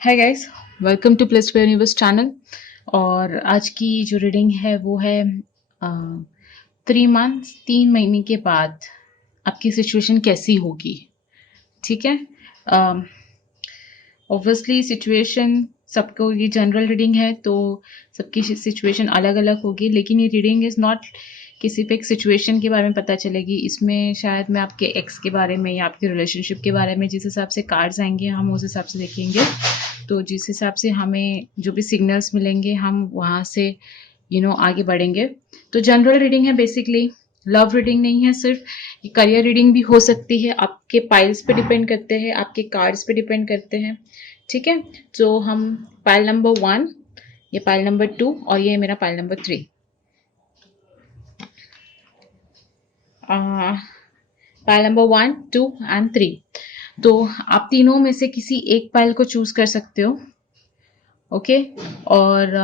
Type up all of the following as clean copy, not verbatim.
Hi guys, welcome two plus two universe channel. और आज की जो रीडिंग है वो है 3 मंथ्स 3 महीने के बाद आपकी सिचुएशन कैसी होगी। ठीक है। ऑब्वियसली सिचुएशन सबको, ये जनरल रीडिंग है तो सबकी सिचुएशन अलग अलग होगी, लेकिन ये रीडिंग इज़ नॉट किसी पे एक सिचुएशन के बारे में पता चलेगी। इसमें शायद मैं आपके एक्स के बारे में या आपके रिलेशनशिप के बारे में, जिस हिसाब से कार्ड्स आएंगे हम उस हिसाब से देखेंगे। तो जिस हिसाब से हमें जो भी सिग्नल्स मिलेंगे हम वहाँ से आगे बढ़ेंगे। तो जनरल रीडिंग है, बेसिकली लव रीडिंग नहीं है सिर्फ, ये करियर रीडिंग भी हो सकती है। आपके पाइल्स पे डिपेंड करते हैं, आपके कार्ड्स पे डिपेंड करते हैं। ठीक है। तो हम पाइल नंबर 1, ये पाइल नंबर 2 और ये मेरा pile number 3। Pile number 1, 2 and 3। तो आप तीनों में से किसी एक पाइल को चूज कर सकते हो। ओके। और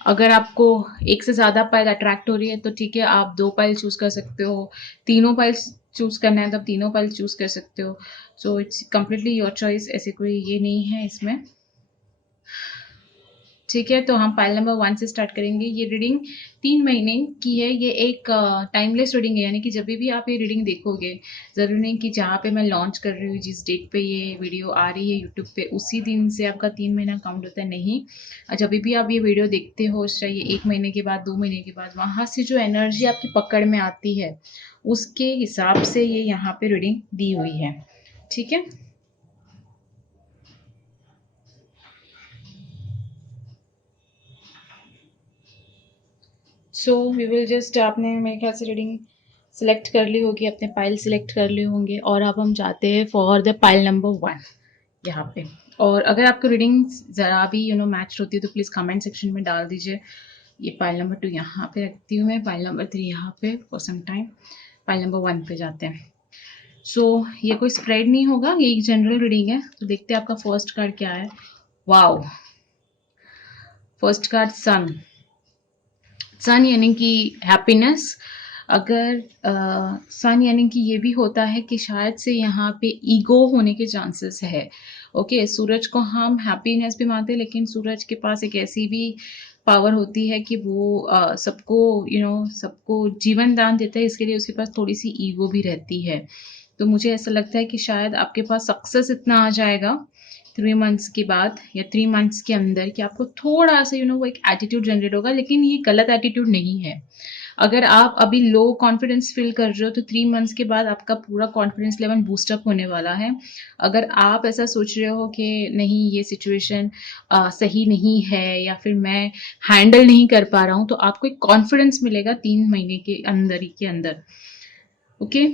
अगर आपको एक से ज़्यादा पाइल अट्रैक्ट हो रही है तो ठीक है, आप 2 पाइल चूज कर सकते हो। तीनों पाइल चूज करना है तो आप तीनों पाइल चूज कर सकते हो। So it's completely your choice, ऐसे कोई ये नहीं है इसमें। ठीक है, तो हम पाइल नंबर 1 से स्टार्ट करेंगे। ये रीडिंग 3 महीने की है। ये एक टाइमलेस रीडिंग है, यानी कि जब भी आप ये रीडिंग देखोगे, ज़रूरी नहीं कि जहाँ पे मैं लॉन्च कर रही हूँ, जिस डेट पे ये वीडियो आ रही है यूट्यूब पे, उसी दिन से आपका 3 महीना काउंट होता है। नहीं, जब भी आप ये वीडियो देखते हो, चाहिए 1 महीने के बाद, 2 महीने के बाद, वहाँ से जो एनर्जी आपकी पकड़ में आती है उसके हिसाब से ये यहाँ पे रीडिंग दी हुई है। ठीक है। सो वी विल जस्ट, आपने मेरे ख्याल से रीडिंग सिलेक्ट कर ली होगी, अपने पाइल सिलेक्ट कर लिए होंगे, और अब हम जाते हैं फॉर द पाइल नंबर 1 यहाँ पे। और अगर आपको रीडिंग ज़रा भी मैच होती है तो प्लीज़ कमेंट सेक्शन में डाल दीजिए। ये पाइल नंबर 2 यहाँ पे रखती हूँ मैं, पाइल नंबर 3 यहाँ पे for some time. Pile number 1 पे जाते हैं। सो ये कोई स्प्रेड नहीं होगा, ये एक जनरल रीडिंग है। तो देखते हैं आपका फर्स्ट कार्ड क्या है। वाओ, फर्स्ट कार्ड सन। सन यानी कि हैप्पीनेस। अगर सन यानी कि ये भी होता है कि शायद से यहाँ पे ईगो होने के चांसेस है। ओके, सूरज को हम हैप्पीनेस भी मानते हैं, लेकिन सूरज के पास एक ऐसी भी पावर होती है कि वो सबको सबको जीवन दान देता है, इसके लिए उसके पास थोड़ी सी ईगो भी रहती है। तो मुझे ऐसा लगता है कि शायद आपके पास सक्सेस इतना आ जाएगा 3 मंथ्स के बाद या 3 मंथ्स के अंदर कि आपको थोड़ा सा वो एक एटीट्यूड जनरेट होगा, लेकिन ये गलत एटीट्यूड नहीं है। अगर आप अभी लो कॉन्फिडेंस फील कर रहे हो तो 3 मंथ्स के बाद आपका पूरा कॉन्फिडेंस लेवल बूस्टअप होने वाला है। अगर आप ऐसा सोच रहे हो कि नहीं, ये सिचुएशन सही नहीं है या फिर मैं हैंडल नहीं कर पा रहा हूँ, तो आपको एक कॉन्फिडेंस मिलेगा 3 महीने के अंदर ही के अंदर। ओके।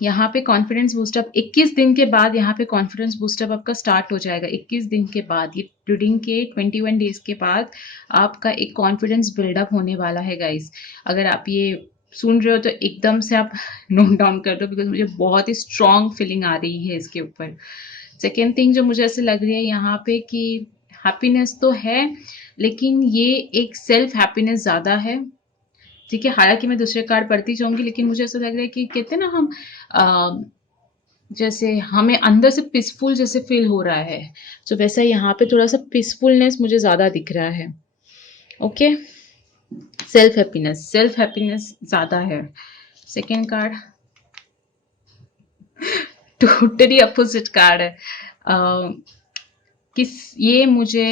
यहाँ पे कॉन्फिडेंस बूस्टअप 21 दिन के बाद, यहाँ पे कॉन्फिडेंस बूस्टअप आपका स्टार्ट हो जाएगा 21 दिन के बाद। ये रीडिंग के 21 डेज के बाद आपका एक कॉन्फिडेंस बिल्डअप होने वाला है गाइस। अगर आप ये सुन रहे हो तो एकदम से आप नोट डाउन कर दो, बिकॉज मुझे बहुत ही स्ट्रॉन्ग फीलिंग आ रही है इसके ऊपर। सेकेंड थिंग जो मुझे ऐसे लग रही है यहाँ पे कि हैप्पीनेस तो है, लेकिन ये एक सेल्फ हैप्पीनेस ज़्यादा है। ठीक है, हालांकि मैं दूसरे कार्ड पढ़ती जाऊंगी, लेकिन मुझे ऐसा लग रहा है कि कहते हैं ना हम जैसे हमें अंदर से पीसफुल जैसे फील हो रहा है, तो वैसा यहाँ पे थोड़ा सा पीसफुलनेस मुझे ज़्यादा दिख रहा है। ओके, सेल्फ हैप्पीनेस ज़्यादा है। Second card totally opposite card है। किस ये मुझे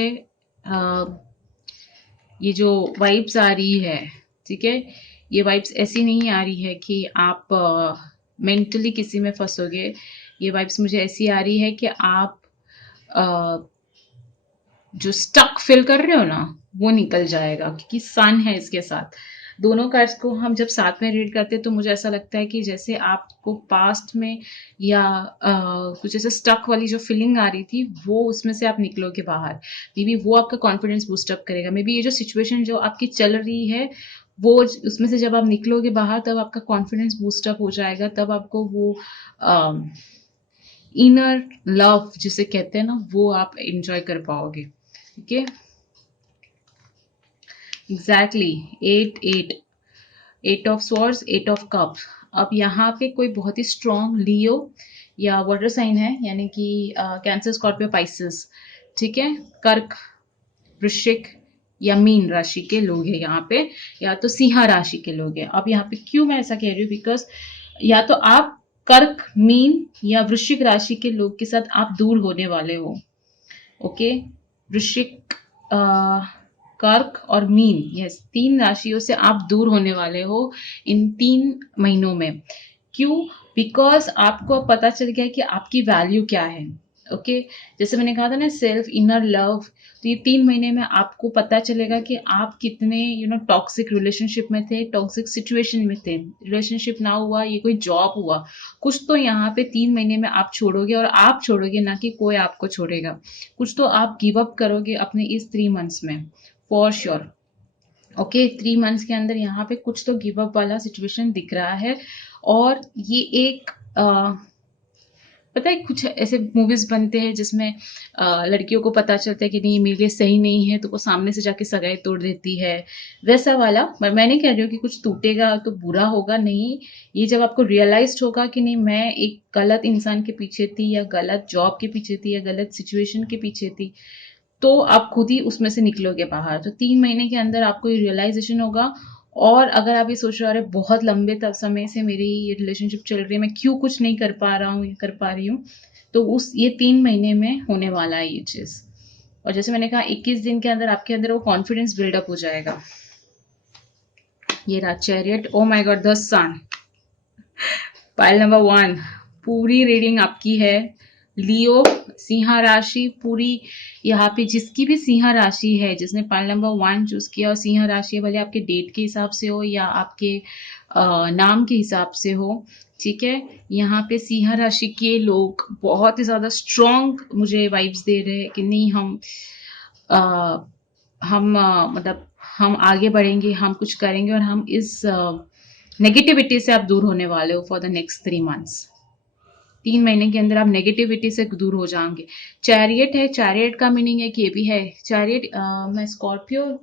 ये जो वाइब्स आ रही है, ठीक है, ये वाइब्स ऐसी नहीं आ रही है कि आप मेंटली किसी में फंसोगे। ये वाइब्स मुझे ऐसी आ रही है कि आप जो स्टक फील कर रहे हो ना, वो निकल जाएगा, क्योंकि सन है इसके साथ। दोनों कार्ड्स को हम जब साथ में रीड करते हैं तो मुझे ऐसा लगता है कि जैसे आपको पास्ट में या कुछ ऐसे स्टक वाली जो फीलिंग आ रही थी, वो उसमें से आप निकलोगे बाहर। मे बी वो आपका कॉन्फिडेंस बूस्टअप करेगा। मे बी ये जो सिचुएशन जो आपकी चल रही है, वो उसमें से जब आप निकलोगे बाहर, तब आपका कॉन्फिडेंस बूस्टअप हो जाएगा। तब आपको वो इनर लव जिसे कहते हैं ना, वो आप एंजॉय कर पाओगे। ठीक है, exactly. 8 8, 8 of swords, 8 of cups. अब यहाँ पे कोई बहुत ही स्ट्रॉन्ग लियो या वाटर साइन है, यानी कि कैंसर, स्कॉर्पियो, पाइसेस, ठीक है, कर्क, वृश्चिक या मीन राशि के लोग हैं यहाँ पे, या तो सिंह राशि के लोग हैं। अब यहाँ पे क्यों मैं ऐसा कह रही हूँ, बिकॉज या तो आप कर्क, मीन या वृश्चिक राशि के लोग के साथ आप दूर होने वाले हो। ओके, वृश्चिक, कर्क और मीन, यस, 3 राशियों से आप दूर होने वाले हो इन 3 महीनों में। क्यों? बिकॉज आपको पता चल गया कि आपकी वैल्यू क्या है। ओके, जैसे मैंने कहा था ना, सेल्फ इनर लव, तो ये 3 महीने में आपको पता चलेगा कि आप कितने टॉक्सिक रिलेशनशिप में थे, टॉक्सिक सिचुएशन में थे। रिलेशनशिप ना हुआ, ये कोई जॉब हुआ, कुछ तो यहाँ पे 3 महीने में आप छोड़ोगे, और आप छोड़ोगे, ना कि कोई आपको छोड़ेगा। कुछ तो आप गिव अप करोगे अपने इस 3 मंथ्स में, फॉर श्योर। ओके, 3 मंथ्स के अंदर यहाँ पे कुछ तो गिव अप वाला सिचुएशन दिख रहा है। और ये एक पता है, कुछ ऐसे मूवीज बनते हैं जिसमें लड़कियों को पता चलता है कि नहीं, मेरे लिए सही नहीं है, तो वो सामने से जाके सगाई तोड़ देती है, वैसा वाला। पर मैं नहीं कह रही हूँ कि कुछ टूटेगा तो बुरा होगा, नहीं। ये जब आपको रियलाइज होगा कि नहीं, मैं एक गलत इंसान के पीछे थी, या गलत जॉब के पीछे थी, या गलत सिचुएशन के पीछे थी, तो आप खुद ही उसमें से निकलोगे बाहर। तो 3 महीने के अंदर आपको ये रियलाइजेशन होगा। और अगर आप ये सोच रहे हो, अरे बहुत लंबे तब समय से मेरी ये रिलेशनशिप चल रही है, मैं क्यों कुछ नहीं कर पा रहा हूँ या कर पा रही हूँ, तो उस ये 3 महीने में होने वाला है ये चीज। और जैसे मैंने कहा, 21 दिन के अंदर आपके अंदर वो कॉन्फिडेंस बिल्डअप हो जाएगा। ये रहा chariot, oh my God, the sun, pile number 1, पूरी रीडिंग आपकी है। लियो, सिंह राशि पूरी, यहाँ पे जिसकी भी सिंह राशि है, जिसने पाइल नंबर 1 चूज किया और सिंह राशि है, भले आपके डेट के हिसाब से हो या आपके नाम के हिसाब से हो, ठीक है। यहाँ पे सिंह राशि के लोग बहुत ही ज्यादा स्ट्रॉन्ग मुझे वाइब्स दे रहे हैं कि नहीं, अ, मतलब हम आगे बढ़ेंगे, हम कुछ करेंगे, और हम इस नेगेटिविटी से आप दूर होने वाले हो फॉर द नेक्स्ट 3 मंथ्स। 3 महीने के अंदर आप नेगेटिविटी से दूर हो जाएंगे। चैरियट है, चैरियट का मीनिंग है कि ये भी है चैरियट, मैं स्कॉर्पियो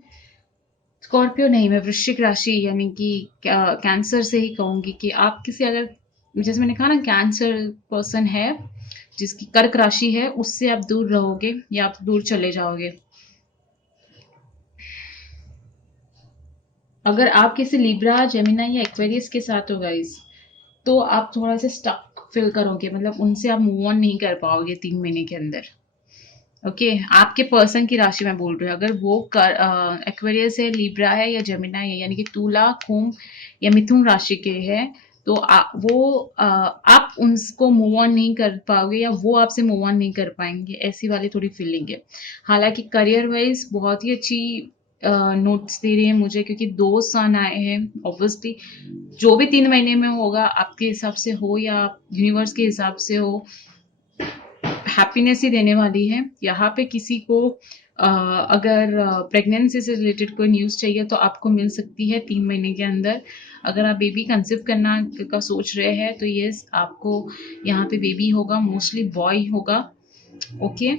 नहीं, मैं वृश्चिक राशि यानी कि कैंसर से ही कहूंगी कि आप किसी, अगर जैसे मैंने कहा ना, कैंसर पर्सन है जिसकी कर्क राशि है, उससे आप दूर रहोगे या आप दूर चले जाओगे। अगर आप किसी लिब्रा, जेमिना या एक्वेरियस के साथ हो गाइस, तो आप थोड़ा सा स्टक फील करोगे, मतलब उनसे आप मूव ऑन नहीं कर पाओगे 3 महीने के अंदर। ओके, आपके पर्सन की राशि मैं बोल रही हूँ, अगर वो एक्वेरियस है, लिब्रा है या जेमिना है, यानी कि तुला, कुंभ या मिथुन राशि के हैं, तो आप उनको मूव ऑन नहीं कर पाओगे, या वो आपसे मूव ऑन नहीं कर पाएंगे, ऐसी वाली थोड़ी फीलिंग है। हालांकि करियर वाइज बहुत ही अच्छी नोट्स दे रही है मुझे, क्योंकि 2 सन आए हैं। ऑब्वियसली जो भी 3 महीने में होगा, आपके हिसाब से हो या यूनिवर्स के हिसाब से हो, हैप्पीनेस ही देने वाली है। यहाँ पे किसी को अगर प्रेगनेंसी से रिलेटेड कोई न्यूज़ चाहिए तो आपको मिल सकती है 3 महीने के अंदर। अगर आप बेबी कंसीव करना का सोच रहे हैं तो यस, आपको यहाँ पे बेबी होगा, मोस्टली बॉय होगा। ओके,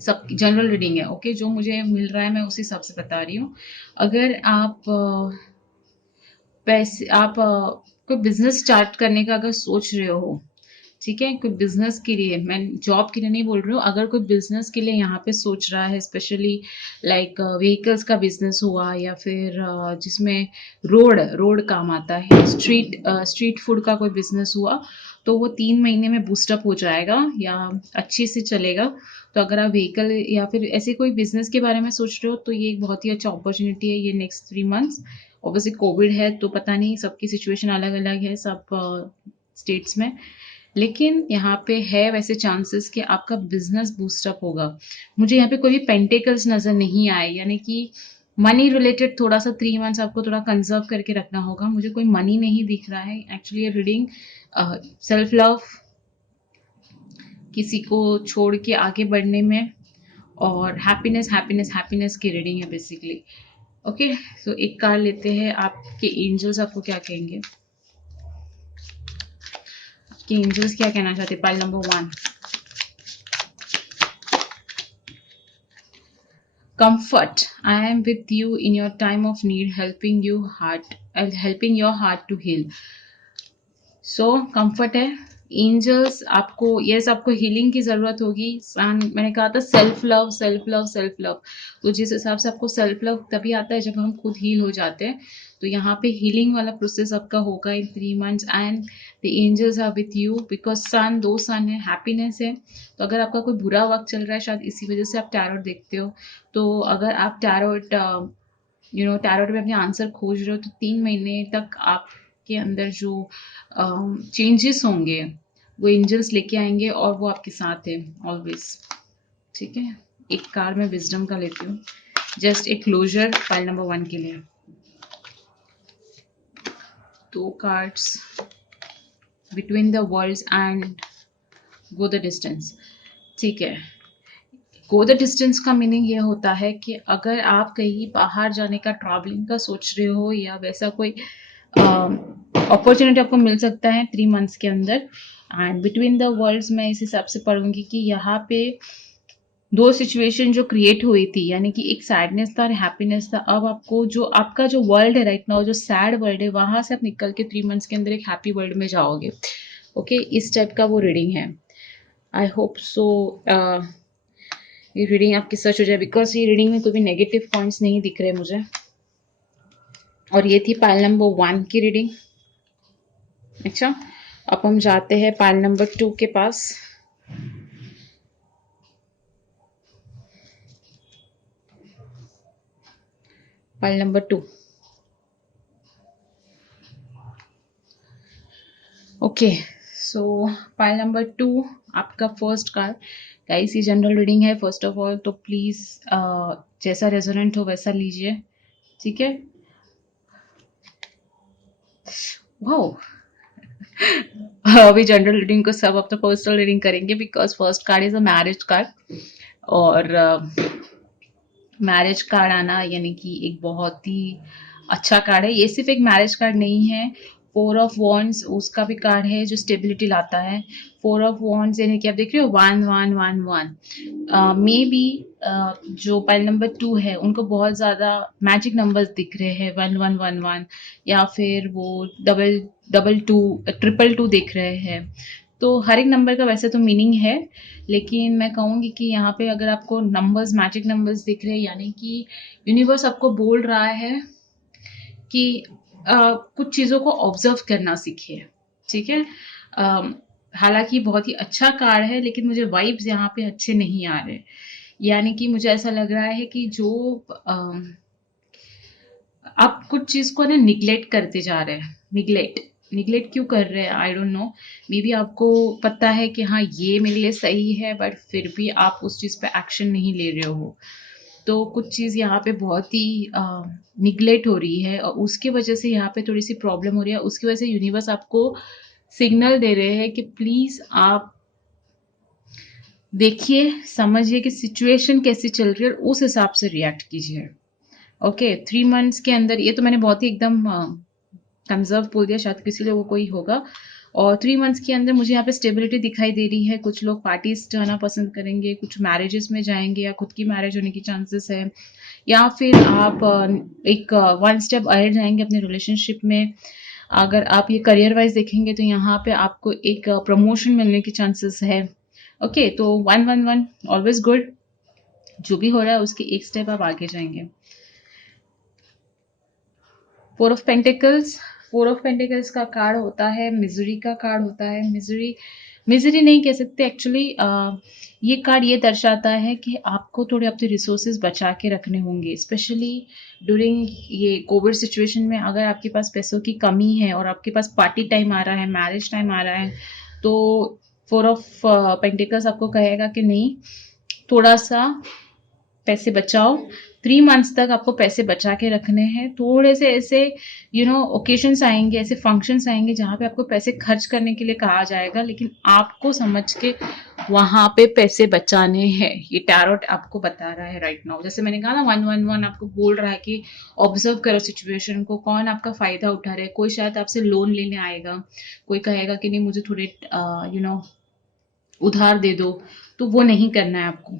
सब जनरल रीडिंग है। ओके, जो मुझे मिल रहा है मैं उसी हिसाब से बता रही हूँ। अगर आप पैसे, आप कोई बिजनेस स्टार्ट करने का अगर सोच रहे हो, ठीक है, कोई बिजनेस के लिए, मैं जॉब के लिए नहीं बोल रही हूँ, अगर कोई बिजनेस के लिए यहाँ पे सोच रहा है, स्पेशली लाइक व्हीकल्स का बिजनेस हुआ, या फिर जिसमें रोड काम आता है, स्ट्रीट फूड का कोई बिजनेस हुआ, तो वो 3 महीने में बूस्टअप हो जाएगा या अच्छे से चलेगा। तो अगर आप व्हीकल या फिर ऐसे कोई बिजनेस के बारे में सोच रहे हो, तो ये एक बहुत ही अच्छा अपॉर्चुनिटी है ये नेक्स्ट 3 मंथ्स। ऑब्वियसली कोविड है तो पता नहीं, सबकी सिचुएशन अलग अलग है सब स्टेट्स में, लेकिन यहाँ पे है वैसे चांसेस कि आपका बिजनेस बूस्टअप होगा। मुझे यहाँ पे कोई भी पेंटिकल्स नजर नहीं आए, यानी कि मनी रिलेटेड थोड़ा सा 3 मंथ्स आपको थोड़ा कंजर्व करके रखना होगा। मुझे कोई मनी नहीं दिख रहा है एक्चुअली। ये रीडिंग सेल्फ लव, किसी को छोड़ के आगे बढ़ने में, और हैप्पीनेस हैप्पीनेस हैप्पीनेस की रीडिंग है बेसिकली। ओके, सो एक कार्ड लेते हैं, आपके एंजल्स आपको क्या कहेंगे, आपके एंजल्स क्या कहना चाहते हैं। Pile number 1, comfort, I am with you in your time of need, helping your heart to heal. So comfort है, एंजल्स आपको, यस आपको हीलिंग की ज़रूरत होगी। मैंने कहा था self love, self love, self love. तो जिस हिसाब से आपको सेल्फ लव तभी आता है जब हम खुद हील हो जाते हैं। तो यहाँ पे हीलिंग वाला प्रोसेस आपका होगा in 3 months, and the angels are with you because sun, 2 sun है, हैप्पीनेस है। तो अगर आपका कोई बुरा वक्त चल रहा है, शायद इसी वजह से आप टैरोट देखते हो। तो अगर आप टैरोट टैरोट में अपने आंसर खोज रहे हो, तो 3 महीने तक आपके अंदर जो चेंजेस होंगे वो एंजल्स लेके आएंगे और वो आपके साथ है ऑलवेज। ठीक है, एक कार्ड में विजडम का लेती हूँ, जस्ट एक क्लोजर फाइल नंबर 1 के लिए। 2 cards, between the worlds and go the distance. ठीक है, गो द डिस्टेंस का मीनिंग ये होता है कि अगर आप कहीं बाहर जाने का, ट्रैवलिंग का सोच रहे हो, या वैसा कोई अपॉर्चुनिटी आपको मिल सकता है 3 months के अंदर। एंड बिटवीन द वर्ल्ड्स मैं इस हिसाब से पढ़ूंगी कि यहाँ पे 2 सिचुएशन जो क्रिएट हुई थी, यानी कि एक सैडनेस था और हैप्पीनेस था। अब आपको जो आपका जो वर्ल्ड है राइट नाउ, जो सैड वर्ल्ड है, वहां से आप निकल के 3 months के अंदर एक हैप्पी वर्ल्ड में जाओगे। ओके, इस टाइप का वो रीडिंग है। आई होप सो ये रीडिंग आपकी सच हो जाए, बिकॉज ये रीडिंग में कोई भी नेगेटिव पॉइंट्स नहीं दिख रहे मुझे। और ये थी पाइल नंबर 1 की रीडिंग। अच्छा, अब हम जाते हैं पाइल नंबर 2 के पास। Pile number 2। Okay, so pile number 2 आपका फर्स्ट कार्ड। गाइस, ये जनरल रीडिंग है फर्स्ट ऑफ ऑल, तो प्लीज जैसा रेजोनेंट हो वैसा लीजिए। ठीक है, वाओ। अभी जनरल रीडिंग को सब अपना पर्सनल रीडिंग करेंगे, because first card is a marriage card. और मैरिज कार्ड आना यानी कि एक बहुत ही अच्छा कार्ड है। ये सिर्फ एक मैरिज कार्ड नहीं है, 4 of Wands उसका भी कार्ड है जो स्टेबिलिटी लाता है। 4 of Wands यानी कि आप देख रहे हो 1 1 1 1। मे बी जो पाइल नंबर 2 है उनको बहुत ज़्यादा मैजिक नंबर्स दिख रहे हैं, 1 1 1 1, या फिर वो double double two, triple two दिख रहे हैं। तो हर एक नंबर का वैसे तो मीनिंग है, लेकिन मैं कहूँगी कि यहाँ पे अगर आपको नंबर्स, मैजिक नंबर्स दिख रहे हैं, यानी कि यूनिवर्स आपको बोल रहा है कि कुछ चीज़ों को ऑब्जर्व करना सीखिए। ठीक है, हालांकि बहुत ही अच्छा कार्ड है, लेकिन मुझे वाइब्स यहाँ पे अच्छे नहीं आ रहे। यानी कि मुझे ऐसा लग रहा है कि जो आप कुछ चीज को ना निग्लेक्ट करते जा रहे हैं। निग्लेक्ट क्यों कर रहे हैं, I don't know. May be आपको पता है कि हाँ ये मेरे लिए सही है, बट फिर भी आप उस चीज पे एक्शन नहीं ले रहे हो। तो कुछ चीज़ यहाँ पे बहुत ही निग्लेक्ट हो रही है, और उसकी वजह से यहाँ पे थोड़ी सी प्रॉब्लम हो रही है। उसकी वजह से यूनिवर्स आपको सिग्नल दे रहे हैं कि प्लीज आप देखिए, समझिए कि सिचुएशन कैसी चल रही है और उस हिसाब से रिएक्ट कीजिए। ओके, 3 months के अंदर, ये तो मैंने बहुत ही एकदम कंजर्व बोल दिया, शायद किसी लोगों को ही होगा। और 3 months के अंदर मुझे यहाँ पे स्टेबिलिटी दिखाई दे रही है। कुछ लोग पार्टीज जाना पसंद करेंगे, कुछ मैरिजेस में जाएंगे, या खुद की मैरिज होने की चांसेस है, या फिर आप एक 1 स्टेप अहेड जाएंगे अपने रिलेशनशिप में। अगर आप ये करियर वाइज देखेंगे तो यहाँ पे आपको एक प्रमोशन मिलने की चांसेस है। ओके, तो 1 1 1 ऑलवेज गुड। जो भी हो रहा है उसके एक स्टेप आप आगे जाएंगे। 4 of Pentacles। 4 of Pentacles का कार्ड होता है मिजरी का कार्ड होता है। मिजरी नहीं कह सकते एक्चुअली। ये कार्ड ये दर्शाता है कि आपको थोड़े अपने रिसोर्सेज बचा के रखने होंगे, स्पेशली ड्यूरिंग ये कोविड सिचुएशन में। अगर आपके पास पैसों की कमी है और आपके पास पार्टी टाइम आ रहा है, मैरिज टाइम आ रहा है, तो 4 of Pentacles आपको कहेगा कि नहीं, थोड़ा सा पैसे बचाओ। 3 months तक आपको पैसे बचा के रखने हैं। थोड़े से ऐसे ओकेशंस आएंगे, ऐसे फंक्शंस आएंगे जहाँ पे आपको पैसे खर्च करने के लिए कहा जाएगा, लेकिन आपको समझ के वहां पे पैसे बचाने हैं। ये टैरोट आपको बता रहा है राइट नाउ। जैसे मैंने कहा ना, 1 1 1 आपको बोल रहा है कि ऑब्जर्व करो सिचुएशन को, कौन आपका फायदा उठा रहा है। कोई शायद आपसे लोन लेने आएगा, कोई कहेगा कि नहीं मुझे थोड़े उधार दे दो, तो वो नहीं करना है आपको।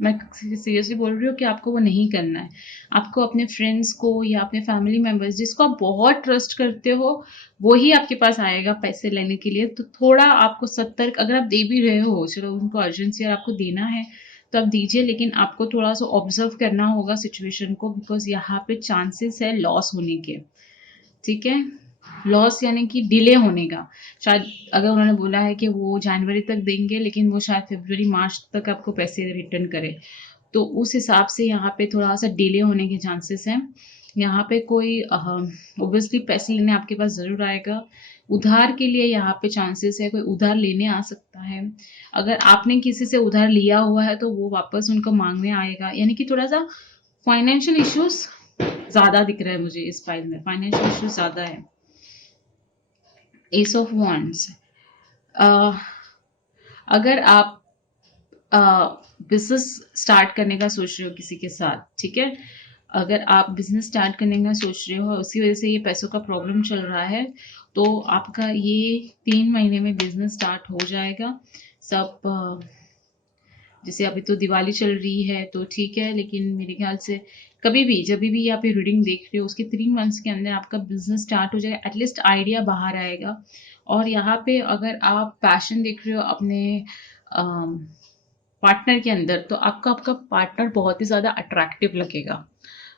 मैं सीरियसली बोल रही हूँ कि आपको वो नहीं करना है। आपको अपने फ्रेंड्स को या अपने फैमिली मेंबर्स जिसको आप बहुत ट्रस्ट करते हो, वो ही आपके पास आएगा पैसे लेने के लिए। तो थोड़ा आपको सतर्क, अगर आप दे भी रहे हो, चलो उनको अर्जेंसी और आपको देना है तो आप दीजिए, लेकिन आपको थोड़ा सा ऑब्जर्व करना होगा सिचुएशन को, बिकॉज यहाँ पे चांसेस है लॉस होने के। ठीक है, लॉस यानी कि डिले होने का। शायद अगर उन्होंने बोला है कि वो जनवरी तक देंगे, लेकिन वो शायद फरवरी मार्च तक आपको पैसे रिटर्न करे, तो उस हिसाब से यहाँ पे थोड़ा सा डिले होने के चांसेस हैं। यहाँ पे कोई ऑब्वियसली पैसे लेने आपके पास ज़रूर आएगा। उधार के लिए यहाँ पे चांसेस है, कोई उधार लेने आ सकता है। अगर आपने किसी से उधार लिया हुआ है तो वो वापस उनको मांगने आएगा, यानी कि थोड़ा सा फाइनेंशियल इश्यूज ज़्यादा दिख रहा है मुझे इस फाइल में, फाइनेंशियल इश्यूज ज़्यादा है। एस ऑफ वॉन्ड्स, अगर आप बिजनेस स्टार्ट करने का सोच रहे हो किसी के साथ, ठीक है, अगर आप बिजनेस स्टार्ट करने का सोच रहे हो और उसी वजह से ये पैसों का प्रॉब्लम चल रहा है, तो आपका ये 3 महीने में बिजनेस स्टार्ट हो जाएगा। सब जैसे अभी तो दिवाली चल रही है तो ठीक है, लेकिन मेरे ख्याल से कभी भी जब भी आप ये रीडिंग देख रहे हो उसके 3 मंथ्स के अंदर आपका बिजनेस स्टार्ट हो जाएगा, एटलीस्ट आइडिया बाहर आएगा। और यहाँ पे अगर आप पैशन देख रहे हो अपने पार्टनर के अंदर, तो आपका आपका पार्टनर बहुत ही ज़्यादा अट्रैक्टिव लगेगा।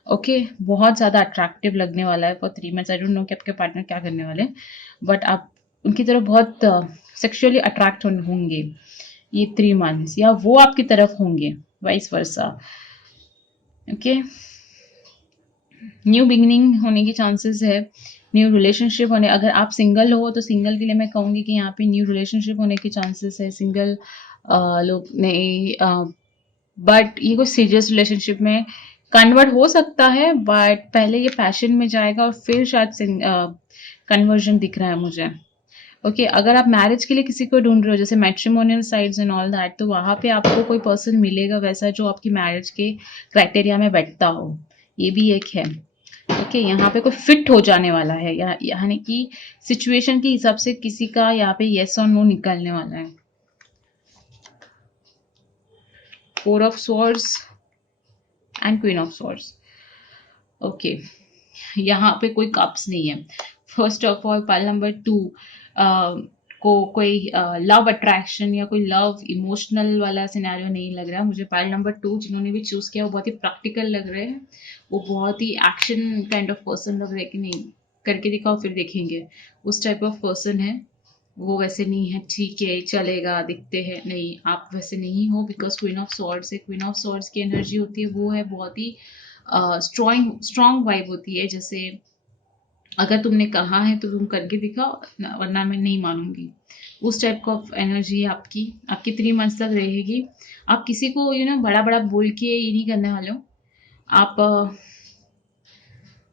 ओके, बहुत ज़्यादा अट्रैक्टिव लगने वाला है for 3 months. I don't know कि आपके पार्टनर क्या करने वाले हैं, बट आप उनकी तरफ बहुत सेक्सुअली अट्रैक्ट होंगे ये 3 मंथ्स, या वो आपकी तरफ होंगे, vice versa. Okay, new beginning होने के चांसेस है, न्यू रिलेशनशिप होने। अगर आप सिंगल हो तो सिंगल के लिए मैं कहूँगी कि यहाँ पे न्यू रिलेशनशिप होने के चांसेस है। सिंगल लोग नहीं, बट ये कोई सीरियस रिलेशनशिप में कन्वर्ट हो सकता है, बट पहले ये पैशन में जाएगा और फिर शायद कन्वर्जन दिख रहा है मुझे। ओके, अगर आप मैरिज के लिए किसी को ढूंढ रहे हो, जैसे matrimonial sites and all that, तो वहाँ पे आपको कोई पर्सन मिलेगा वैसा जो आपकी मैरिज के क्राइटेरिया में बैठता हो, ये भी एक है। ओके, यहाँ पे कोई फिट हो जाने वाला है, या यानी कि सिचुएशन के हिसाब से किसी का यहाँ पे येस और नो निकलने वाला है। 4 of swords and queen of swords. Okay, यहाँ पे कोई कप्स नहीं है। First of all pile number 2 को कोई लव अट्रैक्शन या कोई लव इमोशनल वाला सिनेरियो नहीं लग रहा मुझे। पाइल नंबर 2 जिन्होंने भी चूज किया वो बहुत ही प्रैक्टिकल लग रहे हैं, वो बहुत ही एक्शन काइंड ऑफ पर्सन लग रहे हैं कि नहीं करके दिखाओ फिर देखेंगे, उस टाइप ऑफ पर्सन है वो। वैसे नहीं है ठीक है चलेगा दिखते हैं, नहीं आप वैसे नहीं हो, बिकॉज क्वीन ऑफ सॉर्ड्स है। क्वीन ऑफ सॉर्ड्स की एनर्जी होती है वो है बहुत ही स्ट्रॉन्ग वाइब होती है, जैसे अगर तुमने कहा है तो तुम करके दिखाओ वरना मैं नहीं मानूंगी, उस टाइप का एनर्जी है आपकी। आपकी 3 मंथ्स तक रहेगी। आप किसी को बड़ा बड़ा बोल के ये नहीं करने वाले हो।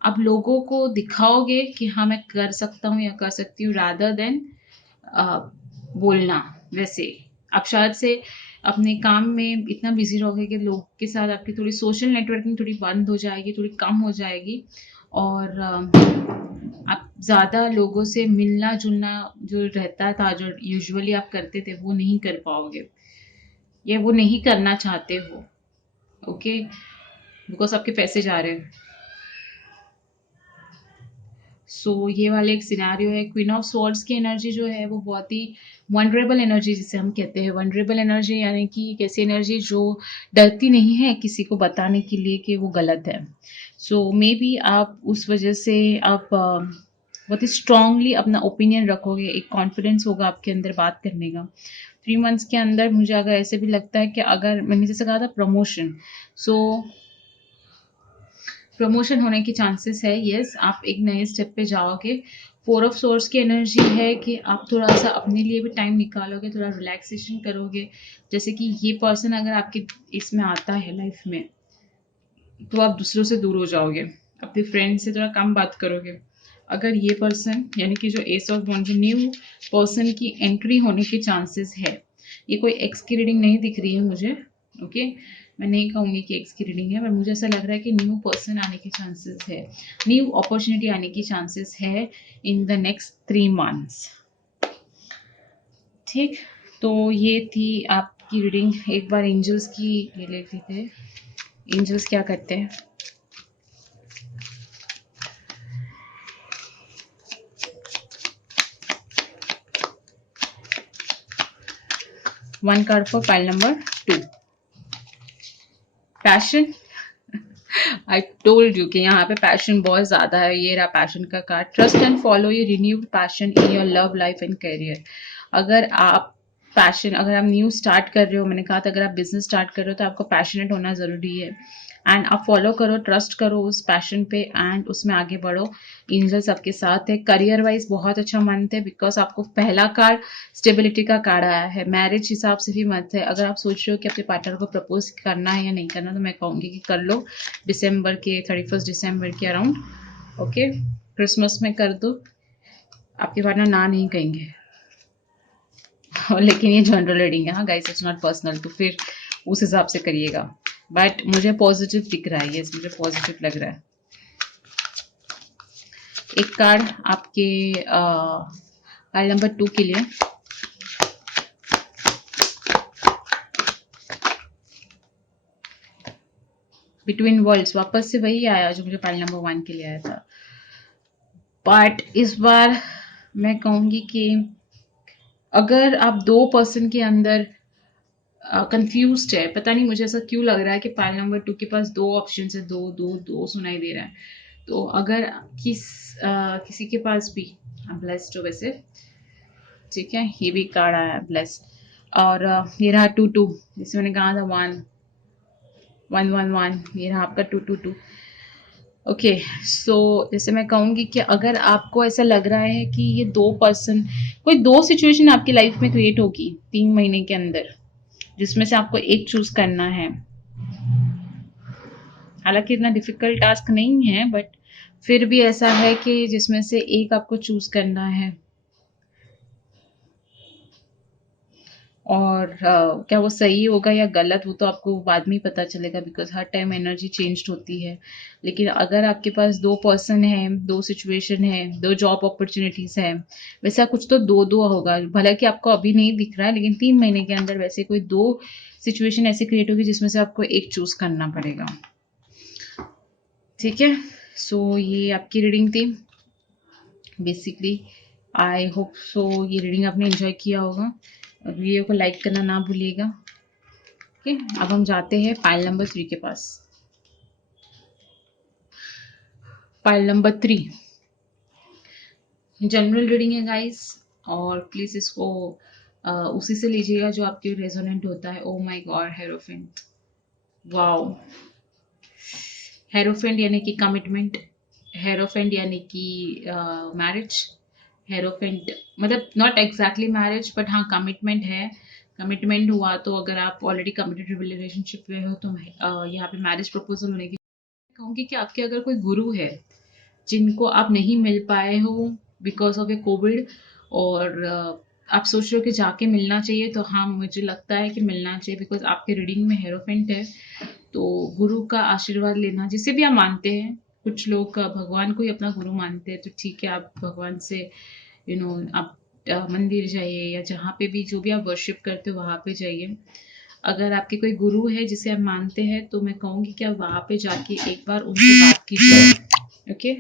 आप लोगों को दिखाओगे कि हाँ मैं कर सकता हूँ या कर सकती हूँ, रादर देन बोलना। वैसे आप शायद से अपने काम में इतना बिजी रहोगे कि लोग के साथ आपकी थोड़ी सोशल नेटवर्किंग थोड़ी बंद हो जाएगी, थोड़ी कम हो जाएगी, और आप ज़्यादा लोगों से मिलना जुलना जो रहता था, जो यूजुअली आप करते थे, वो नहीं कर पाओगे या वो नहीं करना चाहते हो। ओके, बिकॉज आपके पैसे जा रहे हैं। ये वाला एक सिनेरियो है। क्वीन ऑफ स्वॉर्ड्स की एनर्जी जो है वो बहुत ही वनरेबल एनर्जी जिसे हम कहते हैं। वनरेबल एनर्जी यानी कि एक ऐसी एनर्जी जो डरती नहीं है किसी को बताने के लिए कि वो गलत है। मे बी आप उस वजह से आप बहुत ही स्ट्रांगली अपना ओपिनियन रखोगे, एक कॉन्फिडेंस होगा आपके अंदर बात करने का। 3 मंथ्स के अंदर मुझे अगर ऐसे भी लगता है कि अगर मैंने जैसे कहा था प्रमोशन, प्रमोशन होने के चांसेस है। यस, आप एक नए स्टेप पे जाओगे। 4 ऑफ सोर्स की एनर्जी है कि आप थोड़ा सा अपने लिए भी टाइम निकालोगे, थोड़ा रिलैक्सेशन करोगे। जैसे कि ये पर्सन अगर आपके इसमें आता है लाइफ में, तो आप दूसरों से दूर हो जाओगे, अपने फ्रेंड से थोड़ा कम बात करोगे। अगर ये पर्सन यानी कि जो एस ऑफ वॉन्ड, जो न्यू पर्सन की एंट्री होने के चांसेस है। ये कोई एक्स की रीडिंग नहीं दिख रही है मुझे। ओके, मैं नहीं कहूँगी कि एक्स की रीडिंग है, पर मुझे ऐसा लग रहा है कि न्यू पर्सन आने के चांसेस है, न्यू अपॉर्चुनिटी आने की चांसेस है इन द नेक्स्ट 3 मंथ्स। ठीक, तो ये थी आपकी आपकी रीडिंग एक बार एंजल्स की ये ले लेते हैं, एंजल्स क्या करते हैं। One card for pile number 2, passion. I told you कि यहाँ पे पैशन बहुत ज्यादा है। ये रहा पैशन का card. Trust and follow your renewed passion in your love life and career. अगर आप पैशन, अगर आप न्यू स्टार्ट कर रहे हो, मैंने कहा था अगर आप बिजनेस स्टार्ट कर रहे हो तो आपको पैशनेट होना जरूरी है। एंड आप फॉलो करो, ट्रस्ट करो उस पैशन पे एंड उसमें आगे बढ़ो। एंजल्स आपके साथ है। करियर वाइज बहुत अच्छा मंथ है बिकॉज आपको पहला कार्ड स्टेबिलिटी का कार्ड आया है। मैरिज हिसाब से भी मंथ है। अगर आप सोच रहे हो कि अपने पार्टनर को प्रपोज करना है या नहीं करना, तो मैं कहूँगी कि कर लो दिसंबर के 31 दिसंबर के अराउंड। ओके, क्रिसमस में कर दो, आपके पार्टनर ना नहीं कहेंगे। लेकिन ये जनरल रीडिंग है, हाँ गाइस, इट्स नॉट पर्सनल, तो फिर उस हिसाब से करिएगा। बट मुझे पॉजिटिव दिख रहा है, ये मुझे पॉजिटिव लग रहा है। एक कार्ड आपके कार्ड नंबर 2 के लिए। बिटवीन वर्ल्ड्स वापस से वही आया जो मुझे पाइल नंबर 1 के लिए आया था। बट इस बार मैं कहूंगी कि अगर आप 2 पर्सन के अंदर कंफ्यूज्ड है, पता नहीं मुझे ऐसा क्यों लग रहा है कि पाइल नंबर 2 के पास 2 ऑप्शन है, दो दो दो सुनाई दे रहा है। तो अगर किसी के पास भी ब्लेस्ड हो वैसे, ठीक है, ये भी कार्ड आया ब्लेस्ड। और ये रहा 2-2, जिसे मैंने कहा था 1-1-1, ये रहा आपका 2-2-2। ओके, सो जैसे मैं कहूँगी कि अगर आपको ऐसा लग रहा है कि ये 2 पर्सन, कोई 2 सिचुएशन आपकी लाइफ में क्रिएट होगी 3 महीने के अंदर, जिसमें से आपको एक चूज करना है। हालांकि इतना डिफिकल्ट टास्क नहीं है, बट फिर भी ऐसा है कि जिसमें से एक आपको चूज करना है। और क्या वो सही होगा या गलत, वो तो आपको बाद में ही पता चलेगा because her time energy change होती है। लेकिन अगर आपके पास 2 पर्सन है, 2 सिचुएशन है, 2 जॉब अपॉर्चुनिटीज है, वैसा कुछ तो 2-2 होगा। भले कि आपको अभी नहीं दिख रहा है, लेकिन 3 महीने के अंदर वैसे कोई 2 सिचुएशन ऐसी क्रिएट होगी जिसमें से आपको एक चूज करना पड़ेगा। ठीक है, सो ये आपकी रीडिंग थी बेसिकली। आई होप सो ये रीडिंग आपने एंजॉय किया होगा। वीडियो को लाइक करना ना भूलिएगा। ओके, अब हम जाते हैं पाइल नंबर 3 के पास। पाइल नंबर 3 जनरल रीडिंग है गाइस, और प्लीज इसको उसी से लीजिएगा जो आपके रेजोनेंट होता है। ओ my God, hierophant, wow. Hierophant यानी कि कमिटमेंट, हेरोफेंट यानी कि मैरिज, हेरोफेंट मतलब नॉट एग्जैक्टली मैरिज, बट हाँ कमिटमेंट है। कमिटमेंट हुआ तो अगर आप ऑलरेडी कमिटेड रिलेशनशिप में हो तो यहाँ पे मैरिज प्रपोजल होने की कहूँगी कि आपके अगर कोई गुरु है जिनको आप नहीं मिल पाए हो बिकॉज ऑफ ए कोविड, और आप सोच रहे हो कि जाके मिलना चाहिए, तो हाँ मुझे लगता है कि मिलना चाहिए बिकॉज आपके रीडिंग में हेरोफेंट है। तो गुरु का आशीर्वाद लेना, जिसे भी आप मानते हैं, कुछ लोग भगवान को ही अपना गुरु मानते हैं, तो ठीक है, आप भगवान से आप मंदिर जाइए या जहाँ पे भी जो भी आप वर्शिप करते हो वहाँ पे जाइए। अगर आपके कोई गुरु है जिसे आप मानते हैं तो मैं कहूँगी कि आप वहाँ पे जाके एक बार उनसे बात कीजिए। ओके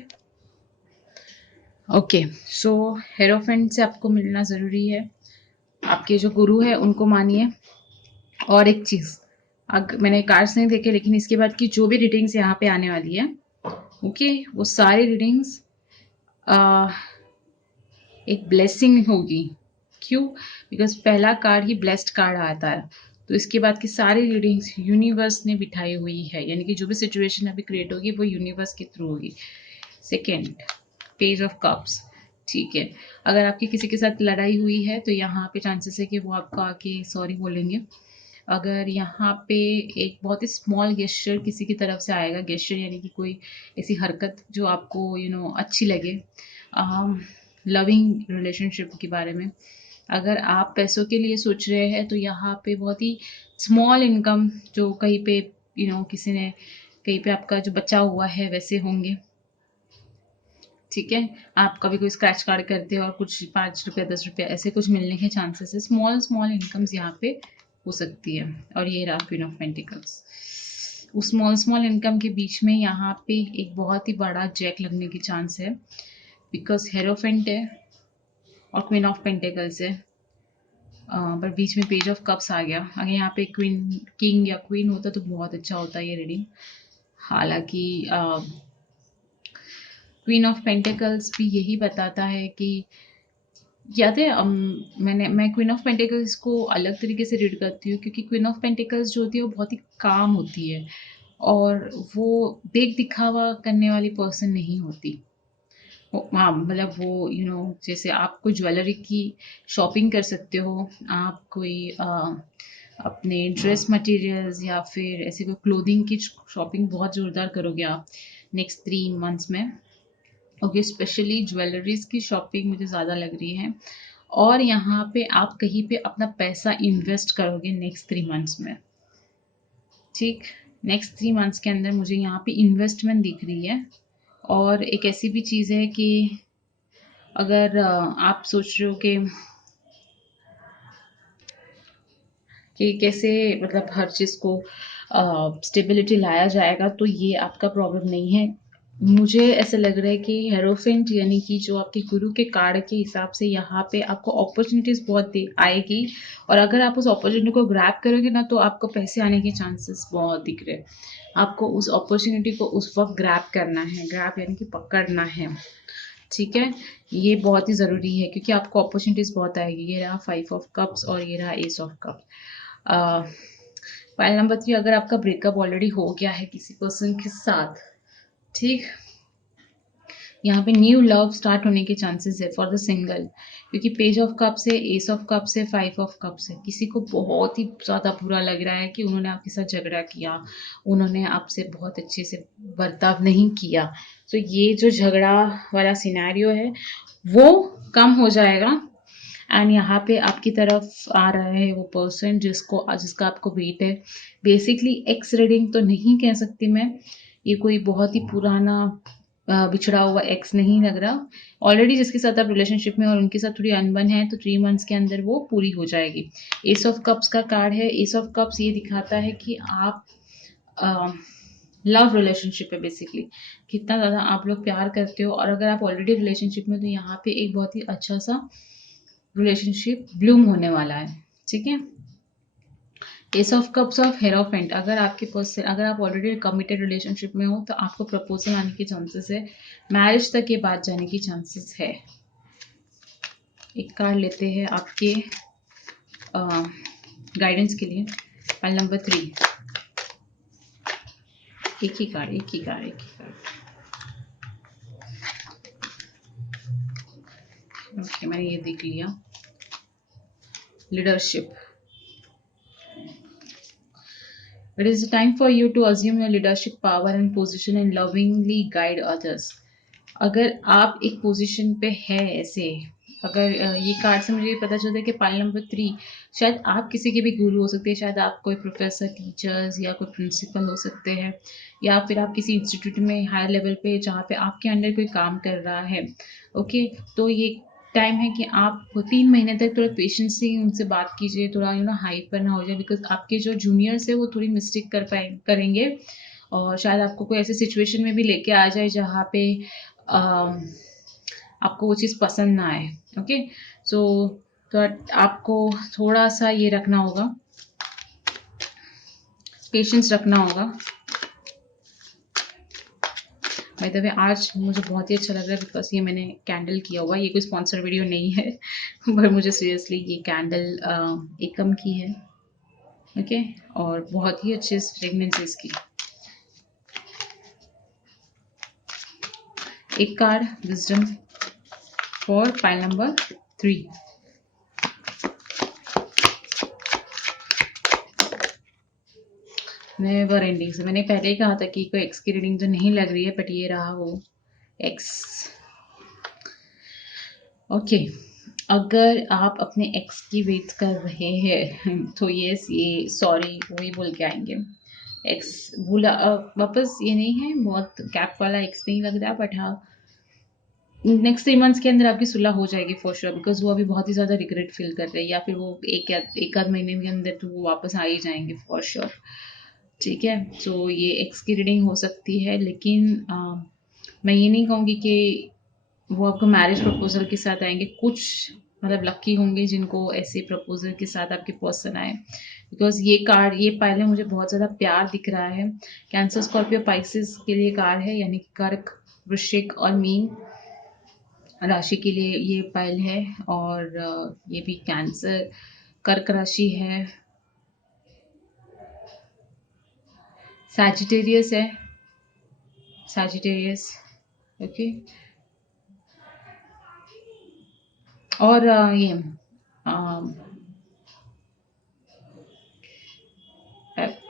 ओके, सो हेरोफेंट से आपको मिलना ज़रूरी है। आपके जो गुरु है उनको मानिए। और एक चीज़, मैंने कार्ड्स नहीं देखे, लेकिन इसके बाद की जो भी रीडिंग्स यहाँ पे आने वाली है, ओके, वो सारी रीडिंग्स एक ब्लेसिंग होगी। क्यों? बिकॉज पहला कार्ड ही ब्लेस्ड कार्ड आता है। तो इसके बाद की सारी रीडिंग्स यूनिवर्स ने बिठाई हुई है, यानी कि जो भी सिचुएशन अभी क्रिएट होगी वो यूनिवर्स के थ्रू होगी। सेकेंड, पेज ऑफ कप्स, ठीक है। अगर आपकी किसी के साथ लड़ाई हुई है तो यहाँ पे चांसेस है कि वो आपको आके सॉरी बोलेंगे। अगर यहाँ पे एक बहुत ही स्मॉल गेस्चर किसी की तरफ से आएगा, गेस्चर यानी कि कोई ऐसी हरकत जो आपको अच्छी लगे, लविंग रिलेशनशिप के बारे में। अगर आप पैसों के लिए सोच रहे हैं तो यहाँ पे बहुत ही स्मॉल इनकम जो कहीं पे किसी ने कहीं पे आपका जो बचा हुआ है वैसे होंगे। ठीक है, आप कभी कोई स्क्रैच करते हो और कुछ 5 रुपये 10 रुपये ऐसे कुछ मिलने के चांसेस है। स्मॉल स्मॉल इनकम्स यहाँ पे हो सकती है। और ये रहा क्वीन ऑफ पेंटिकल्स। उस स्मॉल स्मॉल इनकम के बीच में यहाँ पे एक बहुत ही बड़ा जैक लगने की चांस है, बिकॉज हेरोफेंट है और क्वीन ऑफ पेंटिकल्स है, पर बीच में पेज ऑफ कप्स आ गया। अगर यहाँ पे क्वीन किंग या क्वीन होता तो बहुत अच्छा होता ये रीडिंग। हालांकि क्वीन ऑफ पेंटिकल्स भी यही बताता है कि याद है मैं क्वीन ऑफ पेंटिकल्स को अलग तरीके से रीड करती हूँ, क्योंकि क्वीन ऑफ पेंटिकल्स जो होती है वो बहुत ही काम होती है और वो देख दिखावा करने वाली पर्सन नहीं होती। हाँ, मतलब वो जैसे आप कोई ज्वेलरी की शॉपिंग कर सकते हो, आप कोई अपने ड्रेस मटेरियल्स या फिर ऐसे कोई क्लोथिंग की शॉपिंग बहुत ज़ोरदार करोगे आप नेक्स्ट 3 मंथ्स में। ओके, स्पेशली ज्वेलरीज की शॉपिंग मुझे ज़्यादा लग रही है, और यहाँ पे आप कहीं पे अपना पैसा इन्वेस्ट करोगे नेक्स्ट 3 मंथ्स में। ठीक, नेक्स्ट 3 मंथ्स के अंदर मुझे यहाँ पे इन्वेस्टमेंट दिख रही है। और एक ऐसी भी चीज़ है कि अगर आप सोच रहे हो कि कैसे मतलब हर चीज़ को स्टेबिलिटी लाया जाएगा, तो ये आपका प्रॉब्लम नहीं है। मुझे ऐसा लग रहा है कि हेरोफेंट यानी कि जो आपके गुरु के कार्ड के हिसाब से यहाँ पे आपको अपॉर्चुनिटीज बहुत आएगी, और अगर आप उस अपॉर्चुनिटी को ग्रैब करोगे ना तो आपको पैसे आने के चांसेस बहुत दिख रहे हैं। आपको उस अपॉर्चुनिटी को उस वक्त ग्रैब करना है, ग्रैब यानी कि पकड़ना है। ठीक है, ये बहुत ही ज़रूरी है क्योंकि आपको अपॉर्चुनिटीज बहुत आएगी। ये रहा 5 ऑफ कप्स और ये रहा S of cup. File number 3, अगर आपका ब्रेकअप ऑलरेडी हो गया है किसी पर्सन के साथ, ठीक, यहाँ पे न्यू लव स्टार्ट होने के चांसेस है फॉर द सिंगल, क्योंकि पेज ऑफ कप्स है, एस ऑफ कप्स है, 5 ऑफ कप्स है। किसी को बहुत ही ज़्यादा बुरा लग रहा है कि उन्होंने आपके साथ झगड़ा किया, उन्होंने आपसे बहुत अच्छे से बर्ताव नहीं किया। तो ये जो झगड़ा वाला सिनेरियो है वो कम हो जाएगा, एंड यहाँ पे आपकी तरफ आ रहा है वो पर्सन जिसका आपको वेट है। बेसिकली एक्स रीडिंग तो नहीं कह सकती मैं, ये कोई बहुत ही पुराना बिछड़ा हुआ एक्स नहीं लग रहा। ऑलरेडी जिसके साथ आप रिलेशनशिप में और उनके साथ थोड़ी अनबन है, तो 3 मंथ्स के अंदर वो पूरी हो जाएगी। एस ऑफ कप्स का कार्ड है। एस ऑफ कप्स ये दिखाता है कि आप लव रिलेशनशिप है, बेसिकली कितना ज़्यादा आप लोग प्यार करते हो, और अगर आप ऑलरेडी रिलेशनशिप में तो यहाँ पे एक बहुत ही अच्छा सा रिलेशनशिप ब्लूम होने वाला है। ठीक है, S of cups of hierophant, अगर आप ऑलरेडी कमिटेड रिलेशनशिप में हो तो आपको प्रपोजल आने की चांसेस है, मैरिज तक ये बात जाने की चांसेस है। एक कार्ड लेते हैं आपके गाइडेंस के लिए। फाइल नंबर 3, एक ही कार्ड। ओके, मैंने ये देख लिया। Leadership, it is time for you to assume your leadership power and position and lovingly guide others। अगर आप एक पोजीशन पे है ऐसे, अगर ये कार्ड से मुझे पता चलता है कि पाइल नंबर 3 शायद आप किसी के भी गुरु हो सकते हैं, शायद आप कोई प्रोफेसर, टीचर्स या कोई प्रिंसिपल हो सकते हैं, या फिर आप किसी इंस्टीट्यूट में हायर लेवल पे जहाँ पे आपके अंडर कोई काम कर रहा है। ओके, तो ये टाइम है कि आप 3 महीने तक थोड़ा पेशेंस से उनसे बात कीजिए, थोड़ा हाइप पर ना हो जाए, बिकॉज आपके जो जूनियर्स है वो थोड़ी मिस्टेक करेंगे, और शायद आपको कोई ऐसे सिचुएशन में भी लेके आ जाए जहाँ पे आपको वो चीज़ पसंद ना आए। ओके, सो तो आपको थोड़ा सा ये रखना होगा, पेशेंस रखना होगा। बाय द वे आज मुझे बहुत ही अच्छा लग रहा है बिकॉज ये मैंने कैंडल किया हुआ, ये कोई स्पॉन्सर वीडियो नहीं है पर मुझे सीरियसली ये कैंडल एकम की है। ओके, और बहुत ही अच्छी फ्रेगनेंस है इसकी। एक card wisdom for pile number 3। Never ending से मैंने पहले ही कहा था कि कोई एक्स की रीडिंग तो नहीं लग रही है, बट ये रहा वो एक्स। ओके, अगर आप अपने एक्स की वेट कर रहे हैं तो ये सॉरी वही बोल के आएंगे। एक्स भूला वापस ये नहीं है, बहुत कैप वाला एक्स नहीं लग रहा, बट हाँ नेक्स्ट 3 मंथ्स के अंदर आपकी सुलह हो जाएगी फॉर श्योर, बिकॉज वो अभी बहुत ही ज़्यादा रिग्रेट फील कर रहे हैं, या फिर वो एक आध महीने के अंदर तो वो वापस आ ही जाएंगे फॉर श्योर। ठीक है, तो ये एक्स की रीडिंग हो सकती है, लेकिन मैं ये नहीं कहूँगी कि वो आपको मैरिज प्रपोजल के साथ आएंगे। कुछ मतलब लकी होंगे जिनको ऐसे प्रपोजल के साथ आपके पर्सन आए, बिकॉज ये कार्ड, ये पहले मुझे बहुत ज़्यादा प्यार दिख रहा है। कैंसर, स्कॉर्पियो, पाइसेस के लिए कार्ड है, यानी कर्क, वृश्चिक और मीन राशि के लिए ये पाइल है। और ये भी कैंसर कर्क राशि है, सैजिटेरियस है, सैजिटेरियस। ओके, और ये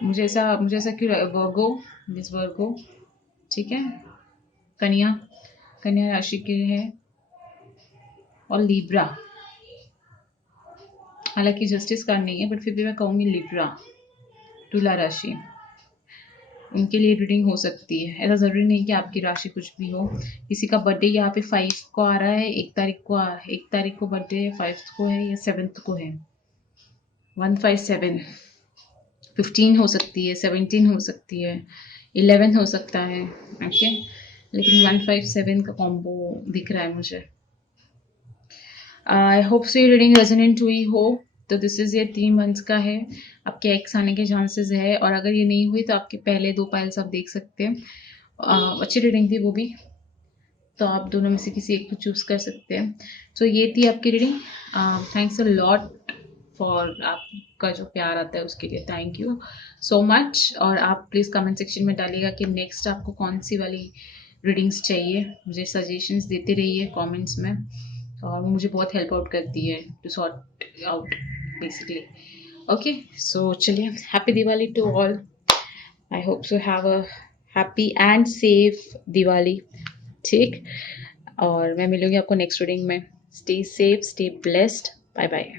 मुझे ऐसा क्यों वर्गो, दिस वर्गो, ठीक है, कन्या, कन्या राशि के लिए है, और लिब्रा। हालांकि जस्टिस कार्ड नहीं है, बट फिर भी मैं कहूँगी लिब्रा, तुला राशि, उनके लिए रीडिंग हो सकती है। ऐसा ज़रूरी नहीं कि आपकी राशि कुछ भी हो। किसी का बर्थडे यहाँ पे 5 को आ रहा है, 1 तारीख को बर्थडे है, 5 को है या 7 को है, 157, 15 हो सकती है, 17 हो सकती है, 11 हो सकता है। ओके, लेकिन 157 का कॉम्बो दिख रहा है मुझे। आई होप सो ये रीडिंग रेजोनेंट हुई हो। तो दिस इज ये 3 मंथ्स का है, आपके एक्स आने के चांसेस है, और अगर ये नहीं हुई तो आपके पहले 2 पाइल्स आप देख सकते हैं। अच्छी रीडिंग थी वो भी, तो आप दोनों में से किसी एक को चूज़ कर सकते हैं। तो ये थी आपकी reading. Thanks a lot for आपका जो प्यार आता है उसके लिए, थैंक यू सो मच। और आप प्लीज़ कमेंट सेक्शन में डालिएगा कि नेक्स्ट आपको कौन सी वाली रीडिंग्स चाहिए। मुझे सजेशंस देते रहिए कमेंट्स में, और वो मुझे बहुत हेल्प आउट करती है to sort out basically. Okay, so चलिए, happy Diwali to all. I hope so have a happy and safe Diwali. ठीक, और मैं मिलूंगी आपको नेक्स्ट रीडिंग में। Stay safe, stay blessed, bye bye.